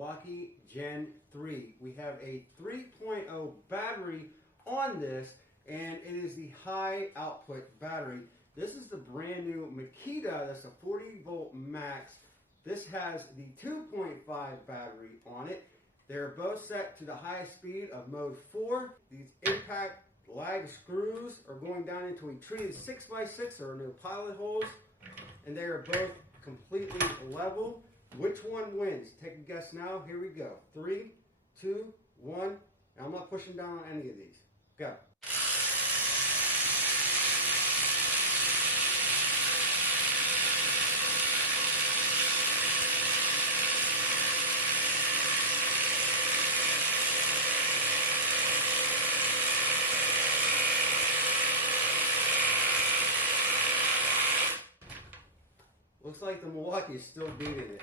Milwaukee Gen 3. We have a 3.0 battery on this, and it is the high output battery. This is the brand new Makita. That's a 40 volt max. This has the 2.5 battery on it. They're both set to the highest speed of mode 4. These impact lag screws are going down into a treated 6x6 or no pilot holes, and they are both completely level. Which one wins? Take a guess now. Here we go. 3, 2, 1. And I'm not pushing down on any of these. Go. Looks like the Milwaukee is still beating it.